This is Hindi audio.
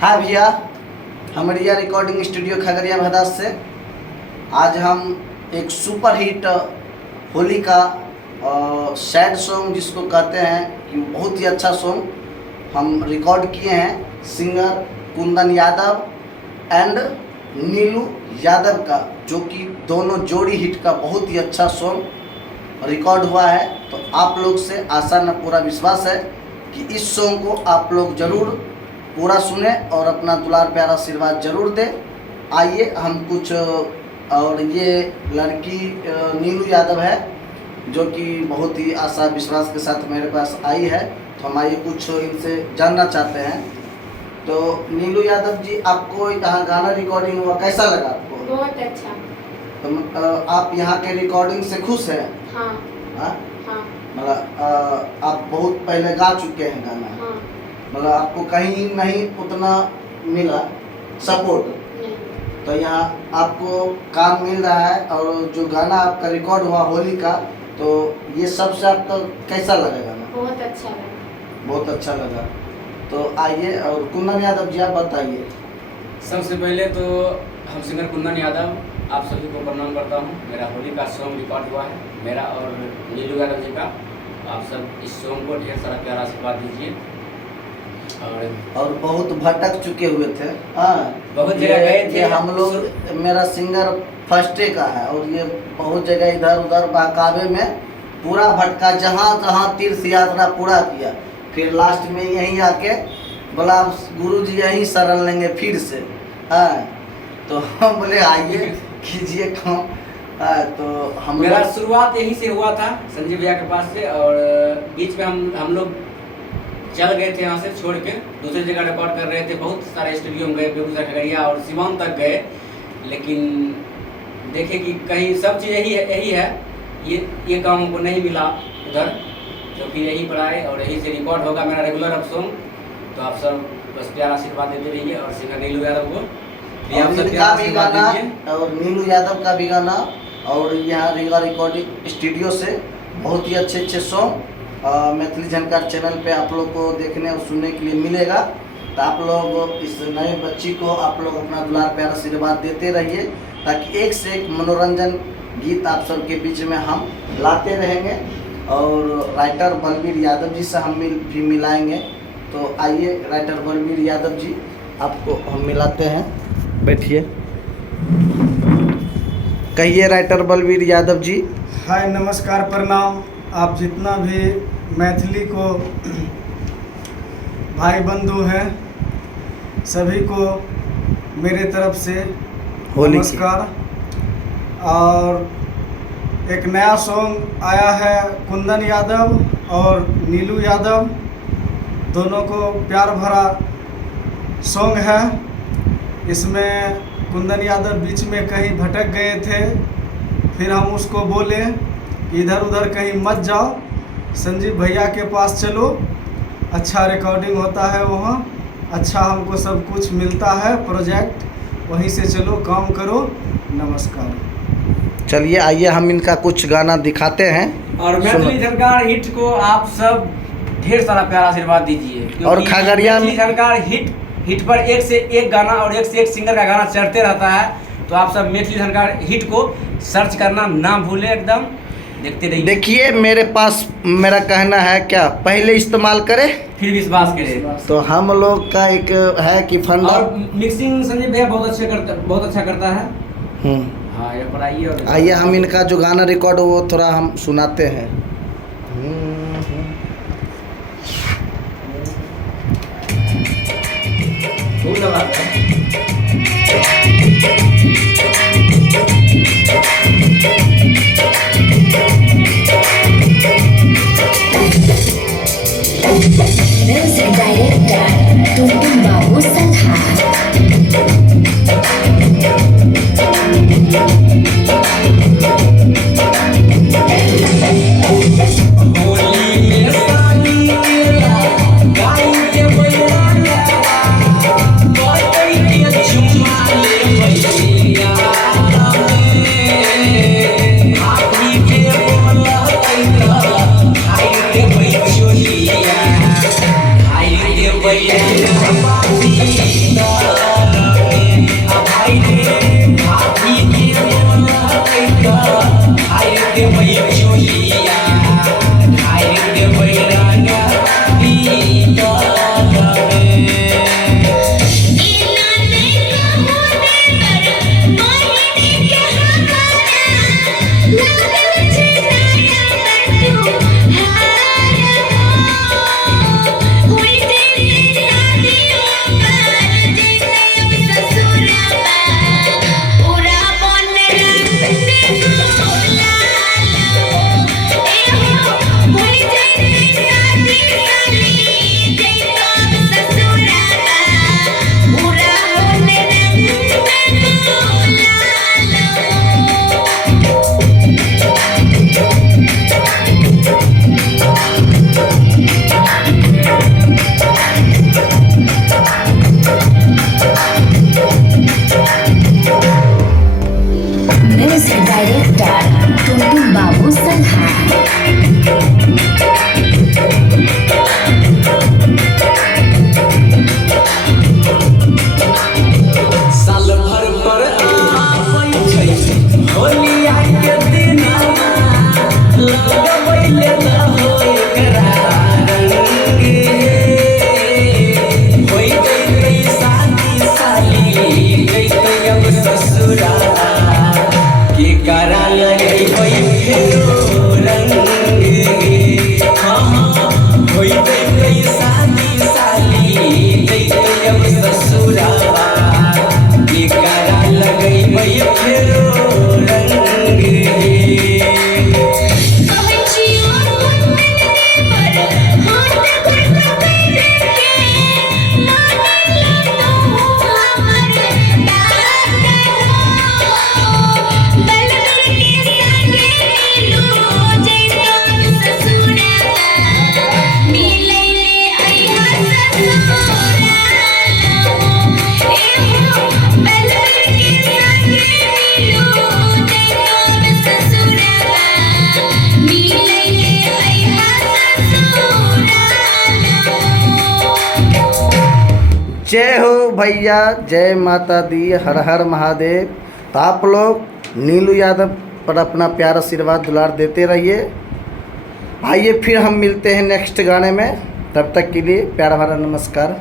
हाँ भैया, हमारिया रिकॉर्डिंग स्टूडियो खगड़िया भदास से आज हम एक सुपर हिट होली का सैड सॉन्ग जिसको कहते हैं कि बहुत ही अच्छा सॉन्ग हम रिकॉर्ड किए हैं। सिंगर कुंदन यादव एंड नीलू यादव का, जो कि दोनों जोड़ी हिट का बहुत ही अच्छा सॉन्ग रिकॉर्ड हुआ है। तो आप लोग से आशा न पूरा विश्वास है कि इस सॉन्ग को आप लोग ज़रूर पूरा सुने और अपना दुलार प्यारा आशीर्वाद जरूर दें। आइए हम कुछ, और ये लड़की नीलू यादव है जो कि बहुत ही आशा विश्वास के साथ मेरे पास आई है, तो हम आइए कुछ इनसे जानना चाहते हैं। तो नीलू यादव जी, आपको यहाँ गाना रिकॉर्डिंग हुआ कैसा लगा आपको? बहुत अच्छा। तो आप यहाँ के रिकॉर्डिंग से खुश हैं? हाँ। हाँ? हाँ। मतलब आप बहुत पहले गा चुके हैं गाना? हाँ। मतलब आपको कहीं नहीं उतना मिला सपोर्ट, नहीं। तो यहाँ आपको काम मिल रहा है। और जो गाना आपका रिकॉर्ड हुआ होली का, तो ये सबसे आपको कैसा लगा गाना? बहुत अच्छा लगा। बहुत अच्छा लगा। तो आइए, और कुंदन यादव जी आप बताइए। सबसे पहले तो हम सिंगर कुंदन यादव आप सभी को प्रणाम करता हूँ। मेरा होली का सॉन्ग रिकॉर्ड हुआ है, मेरा और नीलू यादव जी का। आप सब इस सॉन्ग को ढेर सारा प्यारा आशीर्वाद दीजिए। और बहुत भटक चुके हुए थे। हाँ, बहुत जगह गए थे हम लोग। मेरा सिंगर फर्स्ट डे का है और ये बहुत जगह इधर उधर बहकावे में पूरा भटका, जहाँ तहाँ तीर्थ यात्रा पूरा किया। फिर लास्ट में यहीं आके बोला गुरु जी यहीं शरण लेंगे फिर से। हाँ, तो हम बोले आइए कीजिए काम। तो हम मेरा शुरुआत यहीं से हुआ था, संजीव भैया के पास से। और बीच में हम लोग चल गए थे यहाँ से छोड़ के, दूसरी जगह रिकॉर्ड कर रहे थे। बहुत सारे स्टूडियो में गए, बेगूसराय, खगड़िया और सीवान तक गए, लेकिन देखे कि कहीं सब चीज़ यही है। ये काम हमको नहीं मिला उधर, तो फिर यहीं पर आए और यहीं से रिकॉर्ड होगा मेरा रेगुलर अब सॉन्ग। तो आप सब बस प्यार आशीर्वाद देते रहिए और सिंगर नीलू यादव को भी आप सब प्यार आशीर्वाद दीजिए। और नीलू यादव का भी गाना और यहाँ रीगा रिकॉर्डिंग स्टूडियो से बहुत ही अच्छे सॉन्ग मैथिली झनकार चैनल पे आप लोग को देखने और सुनने के लिए मिलेगा। तो आप लोग इस नए बच्ची को आप लोग अपना दुलार प्यार आशीर्वाद देते रहिए, ताकि एक से एक मनोरंजन गीत आप सबके बीच में हम लाते रहेंगे। और राइटर बलबीर यादव जी से हम भी मिलाएंगे। तो आइए राइटर बलबीर यादव जी, आपको हम मिलाते हैं। बैठिए, कहिए राइटर बलबीर यादव जी। हाय, नमस्कार, प्रणाम। आप जितना भी मैथिली को भाई बंधु हैं, सभी को मेरे तरफ से नमस्कार। और एक नया सॉन्ग आया है, कुंदन यादव और नीलू यादव दोनों को प्यार भरा सॉन्ग है। इसमें कुंदन यादव बीच में कहीं भटक गए थे, फिर हम उसको बोले इधर उधर कहीं मत जाओ, संजीव भैया के पास चलो, अच्छा रिकॉर्डिंग होता है वहाँ, अच्छा हमको सब कुछ मिलता है प्रोजेक्ट, वहीं से चलो काम करो। नमस्कार। चलिए आइए हम इनका कुछ गाना दिखाते हैं। और मैथिली झनकार हिट को आप सब ढेर सारा प्यारा आशीर्वाद दीजिए। और खगड़िया मैथिली झनकार हिट पर एक से एक गाना और एक से एक सिंगर का गाना चढ़ते रहता है। तो आप सब मैथिली झनकार हिट को सर्च करना ना भूलें, एकदम देखते रहिए। देखिए, मेरे पास मेरा कहना है, क्या पहले इस्तेमाल करें फिर विश्वास करें। तो हम लोग का एक है कि फंड और मिक्सिंग संजीव भैया बहुत अच्छा करता है। हाँ, ये पर आइए और आइए हम इनका जो गाना रिकॉर्ड वो थोड़ा हम सुनाते हैं। Music director Tuntun Babu Salha. Holi में जय हो भैया, जय माता दी, हर हर महादेव। तो आप लोग नीलू यादव पर अपना प्यार आशीर्वाद दुलार देते रहिए। आइए फिर हम मिलते हैं नेक्स्ट गाने में, तब तक के लिए प्यार भरा नमस्कार।